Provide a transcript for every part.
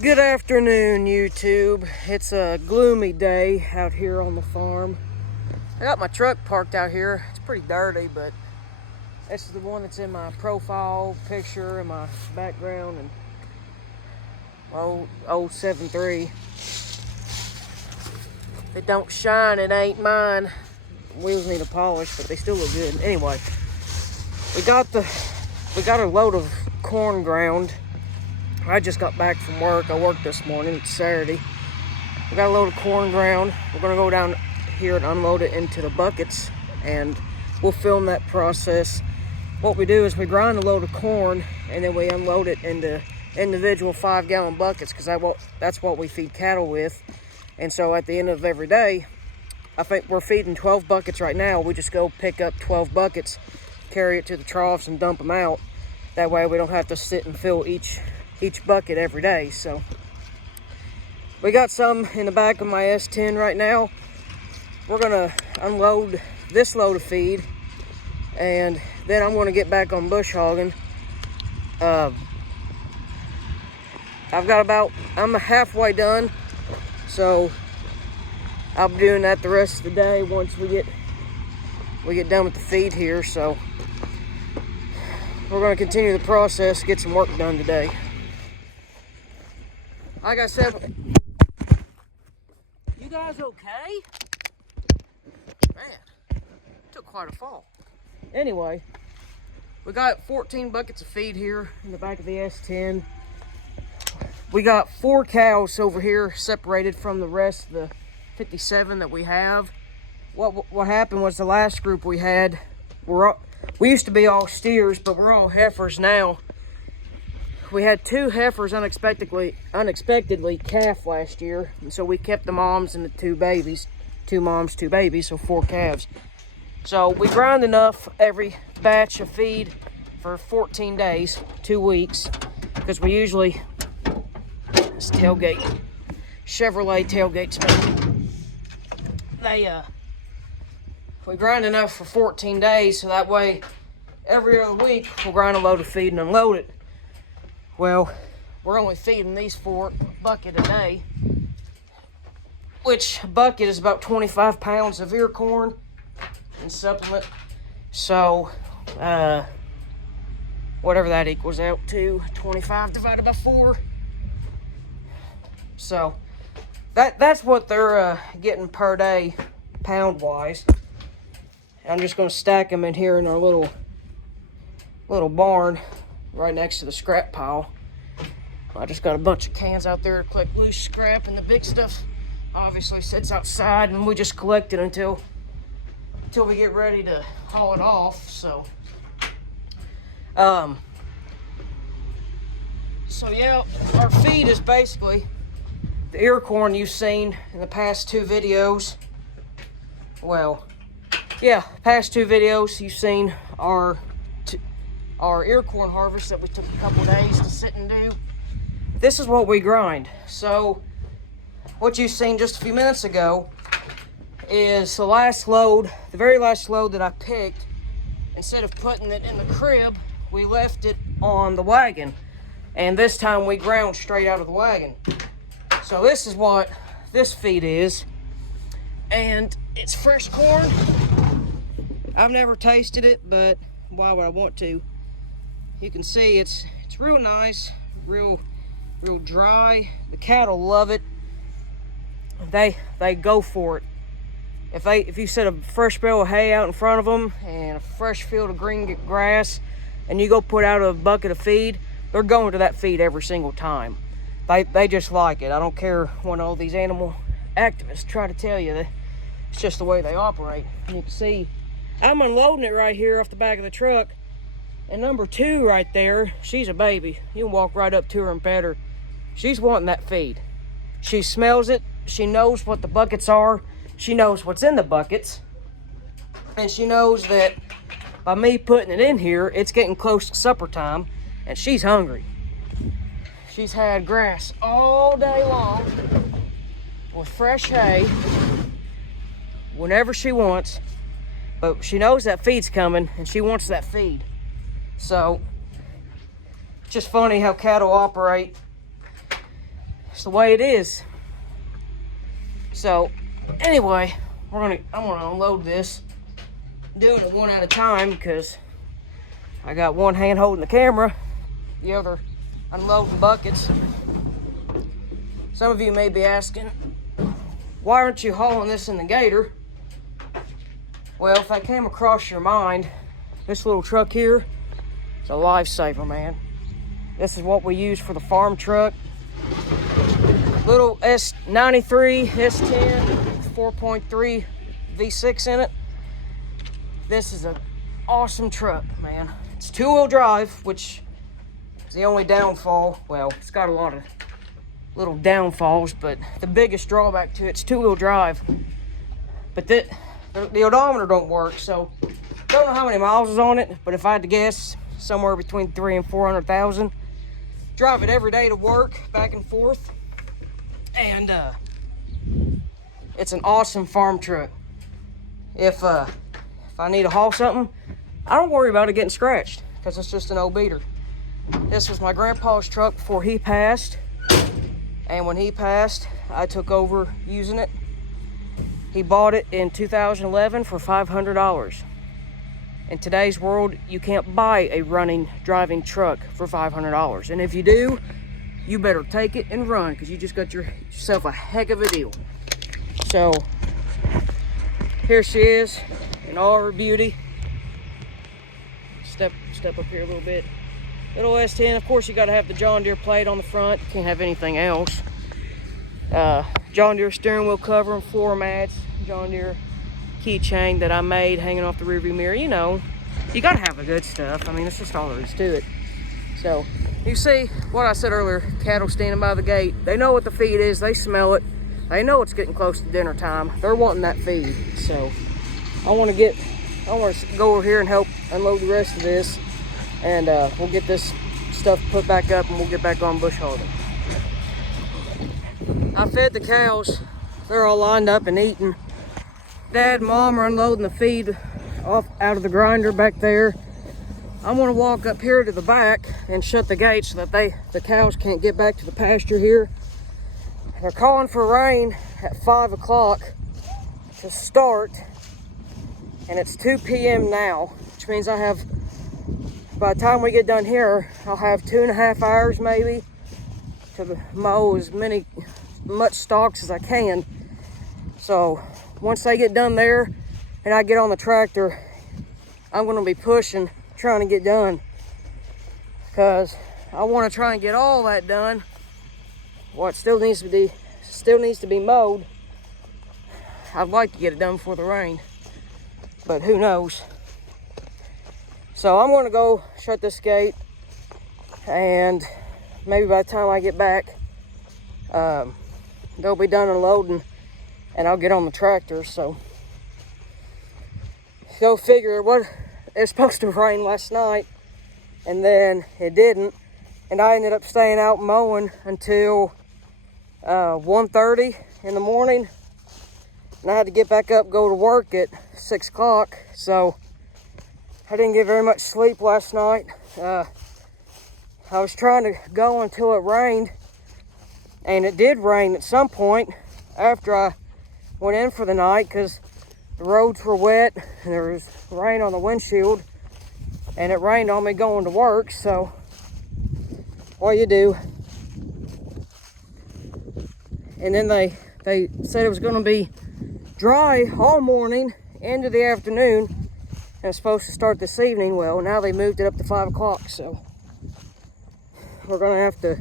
Good afternoon, YouTube. It's a gloomy day out here on the farm. I got my truck parked out here. It's pretty dirty, but this is the one that's in my profile picture and my background, and old 7.3. If it don't shine, it ain't mine. Wheels need a polish, but they still look good. Anyway, we got a load of corn ground. I just got back from work. I worked this morning. It's Saturday. We got a load of corn ground. We're gonna go down here and unload it into the buckets, and we'll film that process. What we do is we grind a load of corn and then we unload it into individual 5-gallon buckets, because that's what we feed cattle with. And so at the end of every day, I think we're feeding 12 buckets right now. We just go pick up 12 buckets, carry it to the troughs and dump them out. That way we don't have to sit and fill each bucket every day. So we got some in the back of my S10 right now. We're gonna unload this load of feed, and then I'm gonna get back on bush hogging. I'm halfway done, so I'll be doing that the rest of the day once we get done with the feed here. So we're gonna continue the process, get some work done today. Like I said, you guys okay? Man, took quite a fall. Anyway, we got 14 buckets of feed here in the back of the S10. We got 4 cows over here separated from the rest of the 57 that we have. What happened was the last group we had, we used to be all steers, but we're all heifers now. We had 2 heifers unexpectedly calf last year, and so we kept the moms and the 2 babies. 2 moms, 2 babies, so 4 calves. So we grind enough every batch of feed for 14 days, 2 weeks, because we usually, this tailgate, Chevrolet tailgate spin, we grind enough for 14 days, so that way every other week we'll grind a load of feed and unload it. Well, we're only feeding these 4 bucket a day, which a bucket is about 25 pounds of ear corn and supplement. So, whatever that equals out to, 25 divided by 4. So, that's what they're getting per day, pound-wise. I'm just going to stack them in here in our little barn right next to the scrap pile. I just got a bunch of cans out there to collect loose scrap, and the big stuff obviously sits outside, and we just collect it until we get ready to haul it off. So yeah, our feed is basically the ear corn you've seen in the past 2 videos. Well, yeah, past 2 videos you've seen our ear corn harvest that we took a couple days to sit and do. This is what we grind. So what you've seen just a few minutes ago is the very last load that I picked. Instead of putting it in the crib, we left it on the wagon, and this time we ground straight out of the wagon. So this is what this feed is, and it's fresh corn. I've never tasted it, but why would I want to? You can see it's real nice, real dry. The cattle love it. They go for it. If you set a fresh bale of hay out in front of them and a fresh field of green grass, and you go put out a bucket of feed, they're going to that feed every single time. They just like it. I don't care when all these animal activists try to tell you that it's just the way they operate. And you can see I'm unloading it right here off the back of the truck. And number 2 right there, she's a baby. You can walk right up to her and pet her. She's wanting that feed. She smells it. She knows what the buckets are. She knows what's in the buckets. And she knows that by me putting it in here, it's getting close to supper time, and she's hungry. She's had grass all day long with fresh hay whenever she wants, but she knows that feed's coming, and she wants that feed. So, it's just funny how cattle operate. It's the way it is. So anyway, I'm gonna unload this. Doing it one at a time because I got one hand holding the camera, the other unloading buckets. Some of you may be asking, why aren't you hauling this in the Gator? Well, if that came across your mind, this little truck here is a lifesaver, man. This is what we use for the farm truck. Little S93 S10, 4.3 V6 in it. This is an awesome truck, man. It's two-wheel drive, which is the only downfall. Well, it's got a lot of little downfalls, but the biggest drawback to it's two-wheel drive. But the odometer don't work, so don't know how many miles is on it, but if I had to guess, somewhere between 300,000 and 400,000. Drive it every day to work, back and forth, and it's an awesome farm truck. If I need to haul something, I don't worry about it getting scratched because it's just an old beater. This was my grandpa's truck before he passed, and when he passed, I took over using it. He bought it in 2011 for $500. In today's world, you can't buy a driving truck for $500. And if you do, you better take it and run because you just got yourself a heck of a deal. So, here she is in all her beauty. Step up here a little bit. Little S10, of course you gotta have the John Deere plate on the front. You can't have anything else. John Deere steering wheel cover and floor mats. John Deere keychain that I made hanging off the rearview mirror. You know, you gotta have the good stuff. I mean, it's just all there is to it. So, you see what I said earlier, cattle standing by the gate. They know what the feed is, they smell it. They know it's getting close to dinner time. They're wanting that feed. So, I want to go over here and help unload the rest of this. And we'll get this stuff put back up and we'll get back on bush hogging. I fed the cows. They're all lined up and eating. Dad and Mom are unloading the feed off out of the grinder back there. I'm gonna walk up here to the back and shut the gate so that the cows can't get back to the pasture here. They're calling for rain at 5 o'clock to start, and it's 2 p.m. now, which means by the time we get done here, I'll have 2.5 hours maybe to mow as much stalks as I can. So once they get done there and I get on the tractor, I'm going to be pushing, trying to get done, because I want to try and get all that done. What still needs to be mowed. I'd like to get it done before the rain, but who knows. So I'm going to go shut this gate, and maybe by the time I get back, they'll be done unloading and I'll get on the tractor. So go figure. It was supposed to rain last night and then it didn't, and I ended up staying out mowing until 1:30 in the morning, and I had to get back up, go to work at 6 o'clock. So I didn't get very much sleep last night. I was trying to go until it rained, and it did rain at some point after I went in for the night, because the roads were wet and there was rain on the windshield, and it rained on me going to work. So what you do. And then they said it was going to be dry all morning into the afternoon, and it's supposed to start this evening. Well, now they moved it up to 5 o'clock, so we're going to have to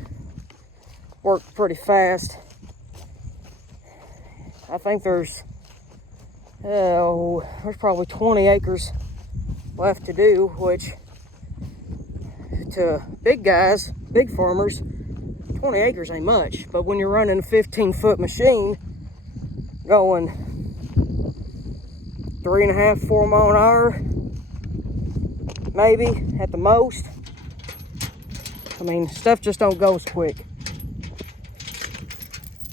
work pretty fast. I think there's probably 20 acres left to do, which to big guys, big farmers, 20 acres ain't much. But when you're running a 15-foot machine going 3.5, 4 mile an hour, maybe at the most, I mean, stuff just don't go as quick.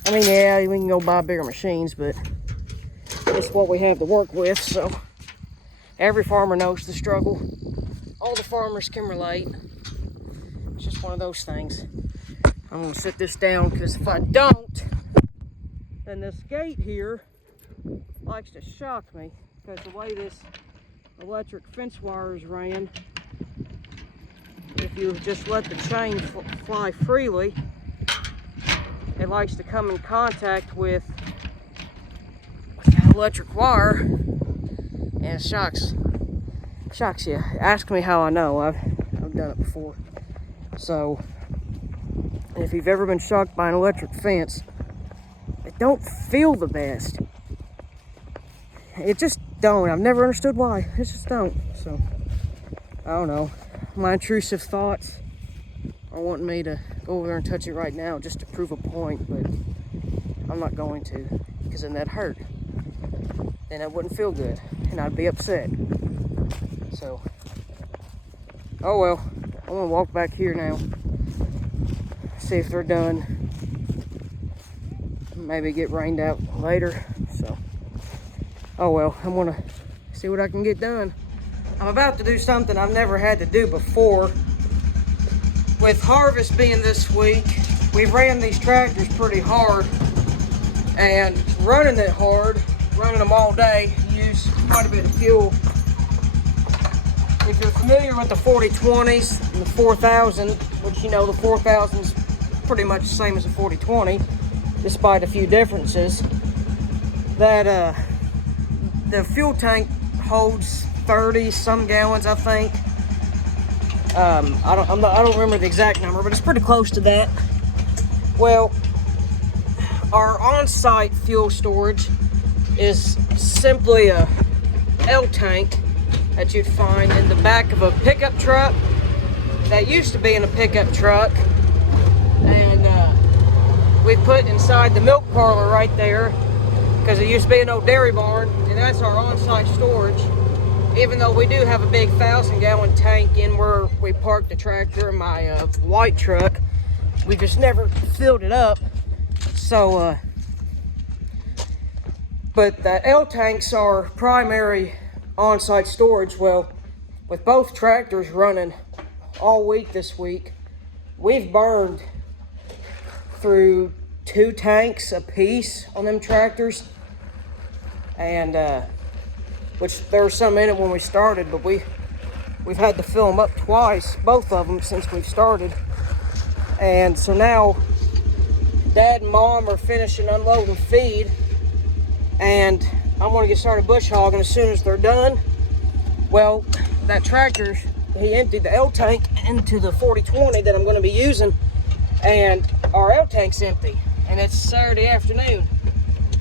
I mean, yeah, we can go buy bigger machines, but it's what we have to work with. So every farmer knows the struggle. All the farmers can relate. It's just one of those things. I'm gonna sit this down because if I don't, then this gate here likes to shock me because the way this electric fence wire is ran, if you just let the chain fly freely, it likes to come in contact with the electric wire and it shocks you. Ask me how I know. I've done it before. So if you've ever been shocked by an electric fence, it don't feel the best. It just don't. I've never understood why. It just don't. So I don't know. My intrusive thoughts are wanting me to go over there and touch it right now just to prove a point, but I'm not going to, because then that'd hurt. Then it wouldn't feel good, and I'd be upset. So, oh well. I'm gonna walk back here now, see if they're done. Maybe get rained out later. So, oh well. I'm gonna see what I can get done. I'm about to do something I've never had to do before. With harvest being this week, we ran these tractors pretty hard, and running it hard, running them all day, use quite a bit of fuel. If you're familiar with the 4020s and the 4000, which you know the 4000 is pretty much the same as the 4020, despite a few differences, that the fuel tank holds 30 some gallons, I think. I don't remember the exact number, but it's pretty close to that. Well, our on-site fuel storage is simply a L tank that you'd find in the back of a pickup truck that used to be in a pickup truck, and we put inside the milk parlor right there because it used to be an old dairy barn, and that's our on-site storage. Even though we do have a big 1,000-gallon tank in where we parked the tractor and my white truck, we just never filled it up. So, but the L tanks are primary on-site storage. Well, with both tractors running all week this week, we've burned through 2 tanks a piece on them tractors, and which there were some in it when we started, but we've had to fill them up twice, both of them, since we've started. And so now Dad and Mom are finishing unloading feed, and I'm going to get started bush hogging as soon as they're done. Well, that tractor, he emptied the L tank into the 4020 that I'm going to be using, and our L tank's empty, and it's Saturday afternoon.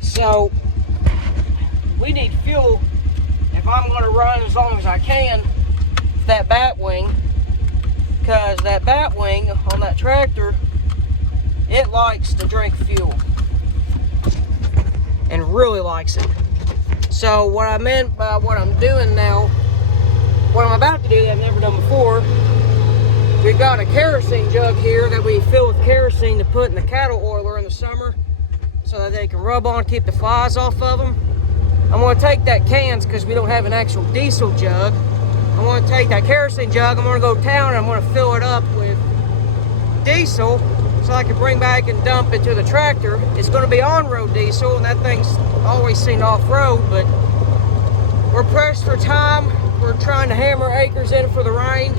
So we need fuel if I'm going to run as long as I can that bat wing, because that bat wing on that tractor, it likes to drink fuel and really likes it. So what I meant by what I'm doing now, what I'm about to do that I've never done before, we've got a kerosene jug here that we fill with kerosene to put in the cattle oiler in the summer so that they can rub on, keep the flies off of them. I'm going to take that cans, because we don't have an actual diesel jug. I'm going to take that kerosene jug, I'm going to go to town, and I'm going to fill it up with diesel so I can bring back and dump it to the tractor. It's going to be on-road diesel, and that thing's always seen off-road, but we're pressed for time. We're trying to hammer acres in for the rain,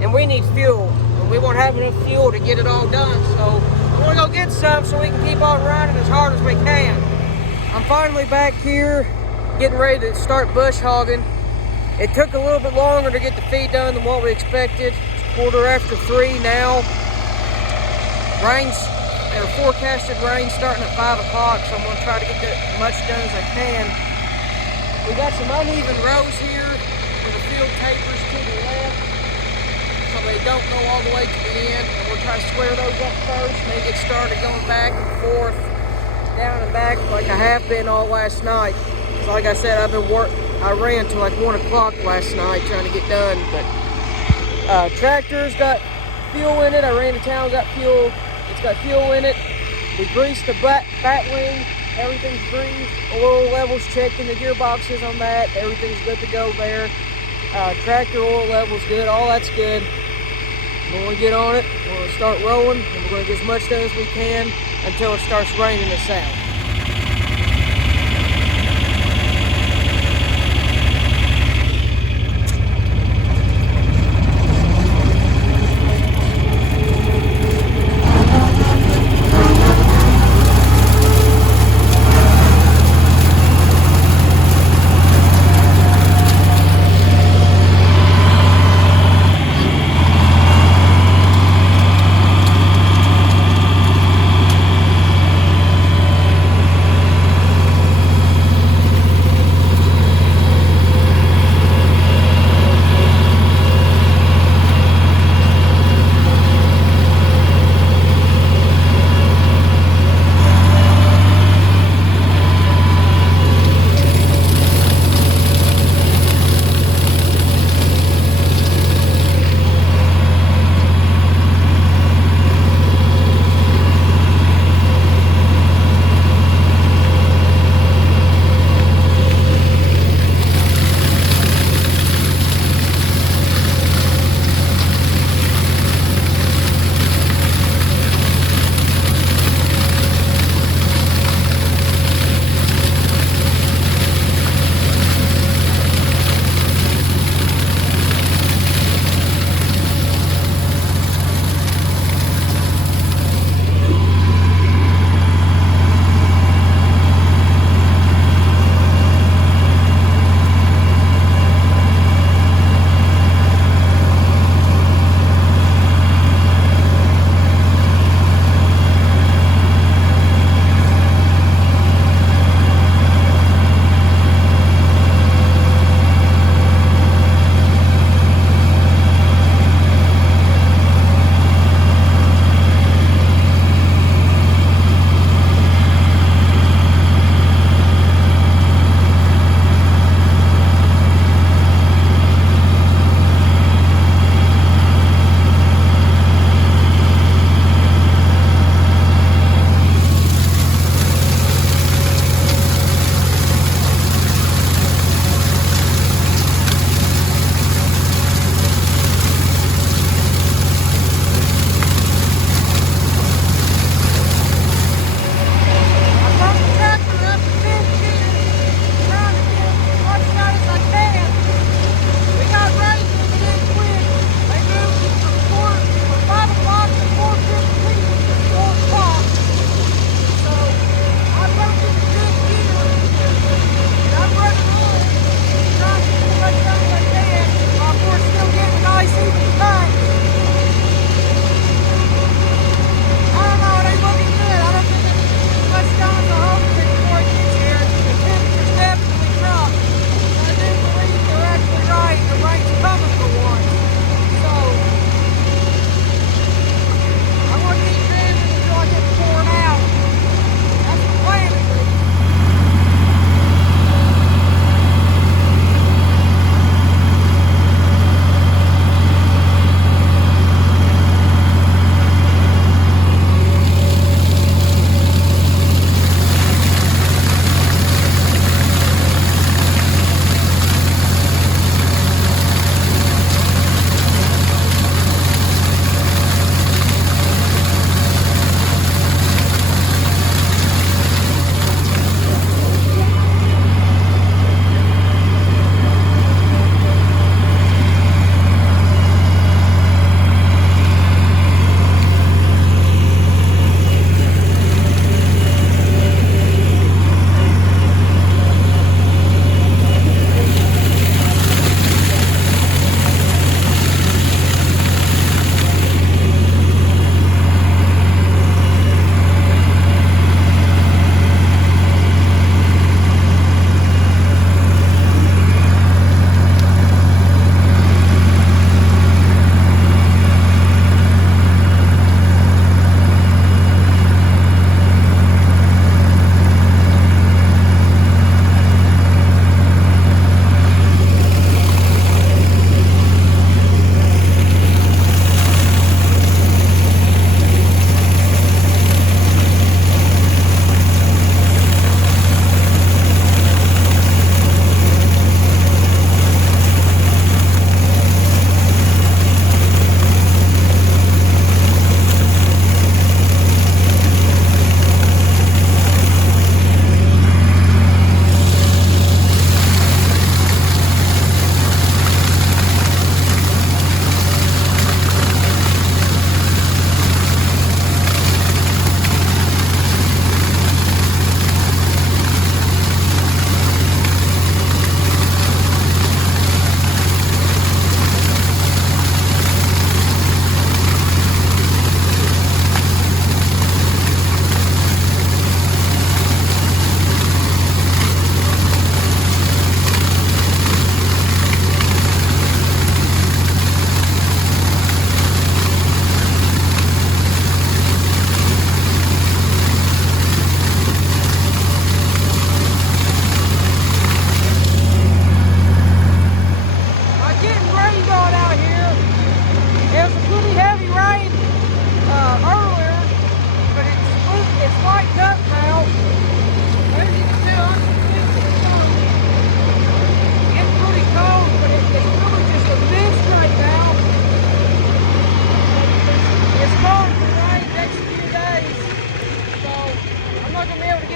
and we need fuel, and we won't have enough fuel to get it all done. So I'm going to go get some so we can keep on running as hard as we can. I'm finally back here, getting ready to start bush hogging. It took a little bit longer to get the feed done than what we expected. It's 3:15 now. Rain's, or forecasted rain starting at 5 o'clock, so I'm going to try to get as much done as I can. We got some uneven rows here where the field tapers to the left, so they don't go all the way to the end. And we'll try to square those up first and then get started going back and forth, down and back, like I have been all last night. So like I said, I ran till like 1 o'clock last night trying to get done, but tractor's got fuel in it. I ran to town, got fuel. It's got fuel in it. We greased the bat wing. Everything's greased. Oil levels checked in the gearboxes on that. Everything's good to go there. Tractor oil level's good. All that's good. When we get on it, we're going to start rolling, and we're going to get as much done as we can until it starts raining us out.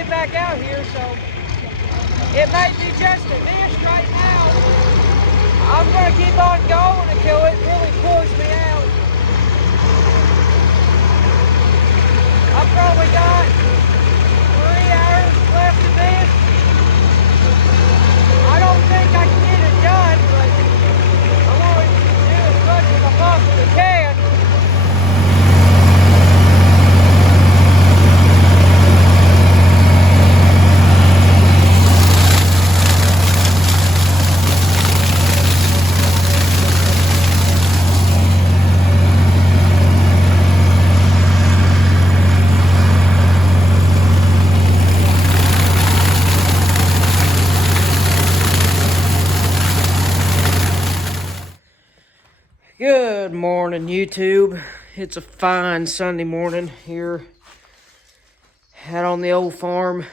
get back out here, so it may be just a miss right now. I'm gonna keep on going until it really pulls me out. I've probably got 3 hours left of this. I don't think I can get it done, but I'm always do as much as I possibly can. Good morning, YouTube. It's a fine Sunday morning here out on the old farm.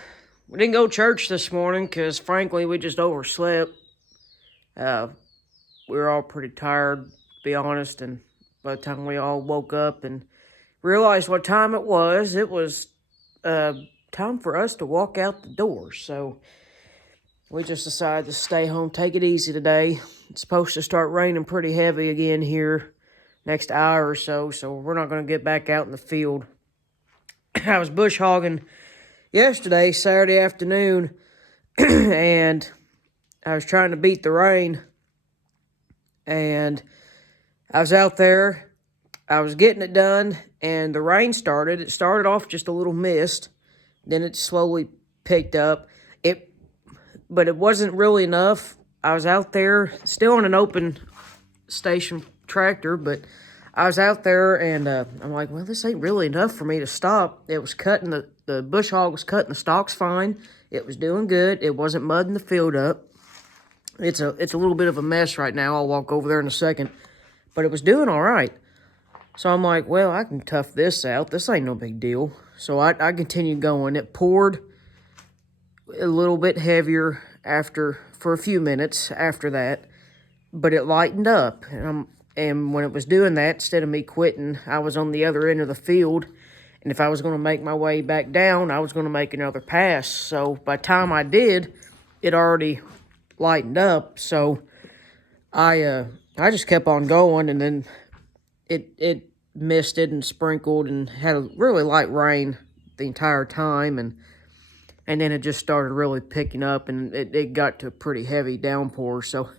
We didn't go to church this morning because, frankly, we just overslept. We were all pretty tired, to be honest, and by the time we all woke up and realized what time it was time for us to walk out the door. So we just decided to stay home, take it easy today. It's supposed to start raining pretty heavy again here next hour or so, so we're not going to get back out in the field. I was bush hogging yesterday, Saturday afternoon, and I was trying to beat the rain, and I was out there, I was getting it done, and the rain started. It started off just a little mist, then it slowly picked up. But it wasn't really enough. I was out there, still on an open station tractor, but I was out there, and I'm like, well, this ain't really enough for me to stop. It was cutting, the bush hog was cutting the stalks fine. It was doing good. It wasn't mudding the field up. It's a little bit of a mess right now. I'll walk over there in a second. But it was doing all right. So I'm like, well, I can tough this out. This ain't no big deal. So I continued going. It poured a little bit heavier for a few minutes after that, but it lightened up, and when it was doing that, instead of me quitting, I was on the other end of the field, and if I was going to make my way back down, I was going to make another pass. So by the time I did, it already lightened up. So I just kept on going, and then it misted and sprinkled and had a really light rain the entire time, and then it just started really picking up, and it got to a pretty heavy downpour. So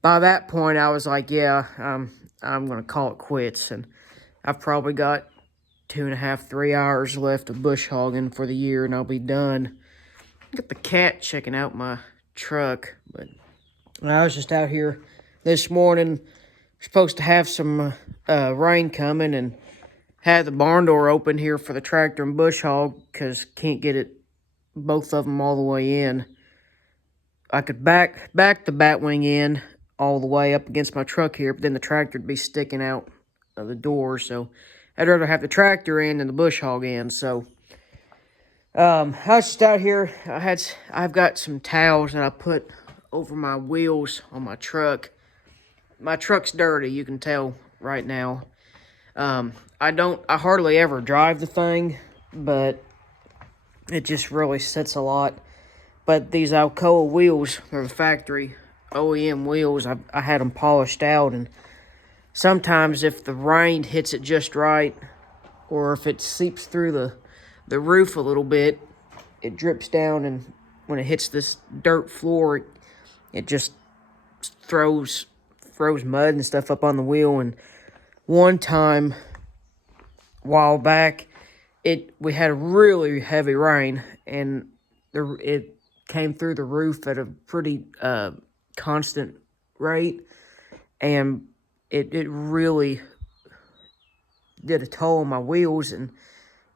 by that point, I was like, yeah, I'm going to call it quits. And I've probably got 2.5, 3 hours left of bush hogging for the year, and I'll be done. Got the cat checking out my truck. But I was just out here this morning. We're supposed to have some rain coming, and had the barn door open here for the tractor and bush hog because can't get it, both of them all the way in. I could back the batwing in all the way up against my truck here, but then the tractor would be sticking out of the door. So I'd rather have the tractor in than the bush hog in. So I was just out here. I've got some towels that I put over my wheels on my truck. My truck's dirty, you can tell right now. I hardly ever drive the thing, but it just really sits a lot. But these Alcoa wheels, they're the factory OEM wheels. I had them polished out, and sometimes if the rain hits it just right, or if it seeps through the roof a little bit, it drips down, and when it hits this dirt floor, it just throws mud and stuff up on the wheel. And one time, a while back, we had a really heavy rain, and it came through the roof at a pretty constant rate, and it really did a toll on my wheels, and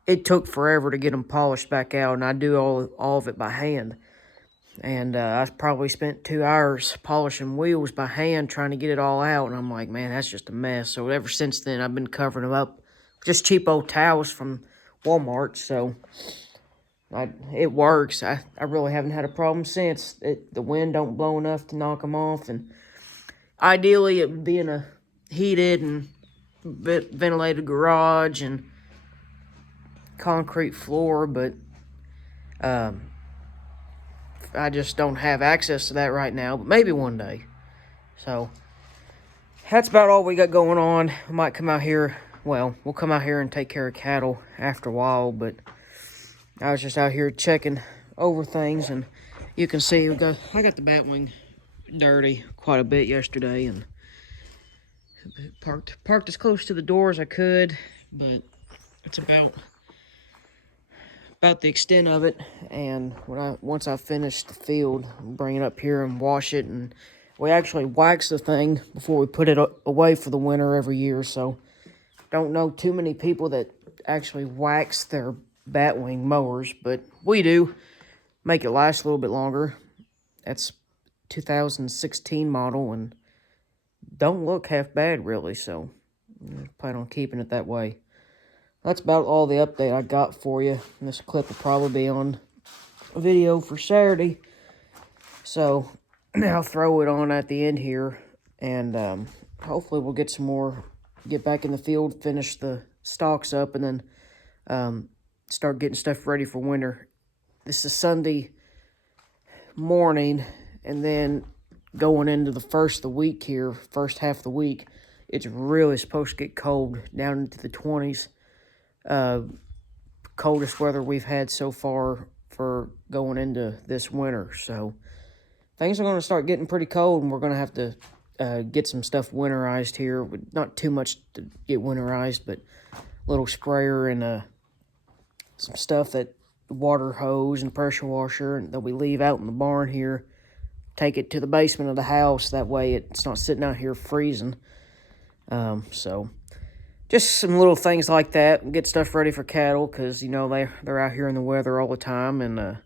it took forever to get them polished back out, and I do all of it by hand. And I probably spent 2 hours polishing wheels by hand trying to get it all out, and I'm like, man, that's just a mess. So ever since then, I've been covering them up, just cheap old towels from Walmart. So it works. I really haven't had a problem since. The wind don't blow enough to knock them off, and ideally it would be in a heated and ventilated garage and concrete floor, but I just don't have access to that right now, but maybe one day. So that's about all we got going on. We might come out here. Well, we'll come out here and take care of cattle after a while, but I was just out here checking over things, and you can see I got the batwing dirty quite a bit yesterday, and parked as close to the door as I could, but it's about the extent of it. And once I finish the field, I'll bring it up here and wash it, and we actually wax the thing before we put it away for the winter every year. So don't know too many people that actually wax their batwing mowers, but we do. Make it last a little bit longer. That's 2016 model, and don't look half bad really, so I plan on keeping it that way. That's about all the update I got for you. This clip will probably be on a video for Saturday, so I'll throw it on at the end here, and hopefully we'll get back in the field, finish the stalks up, and then start getting stuff ready for winter. This is Sunday morning, and then going into the first of the week here, first half of the week, it's really supposed to get cold, down into the 20s. Coldest weather we've had so far for going into this winter. So things are going to start getting pretty cold, and we're going to have to get some stuff winterized here. Not too much to get winterized, but a little sprayer and some stuff, that water hose and pressure washer, and that we leave out in the barn here. Take it to the basement of the house. That way it's not sitting out here freezing. So just some little things like that. Get stuff ready for cattle, because, you know, they're out here in the weather all the time, and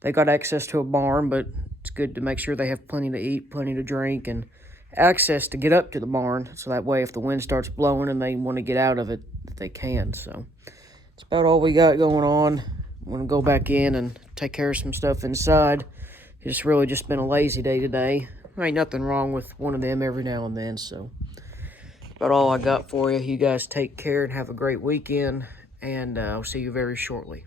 they got access to a barn, but it's good to make sure they have plenty to eat, plenty to drink, and access to get up to the barn, so that way if the wind starts blowing and they want to get out of it, they can. So that's about all we got going on. I'm going to go back in and take care of some stuff inside. It's really just been a lazy day today. There ain't nothing wrong with one of them every now and then, so about all I got for you. You guys take care and have a great weekend, and I'll see you very shortly.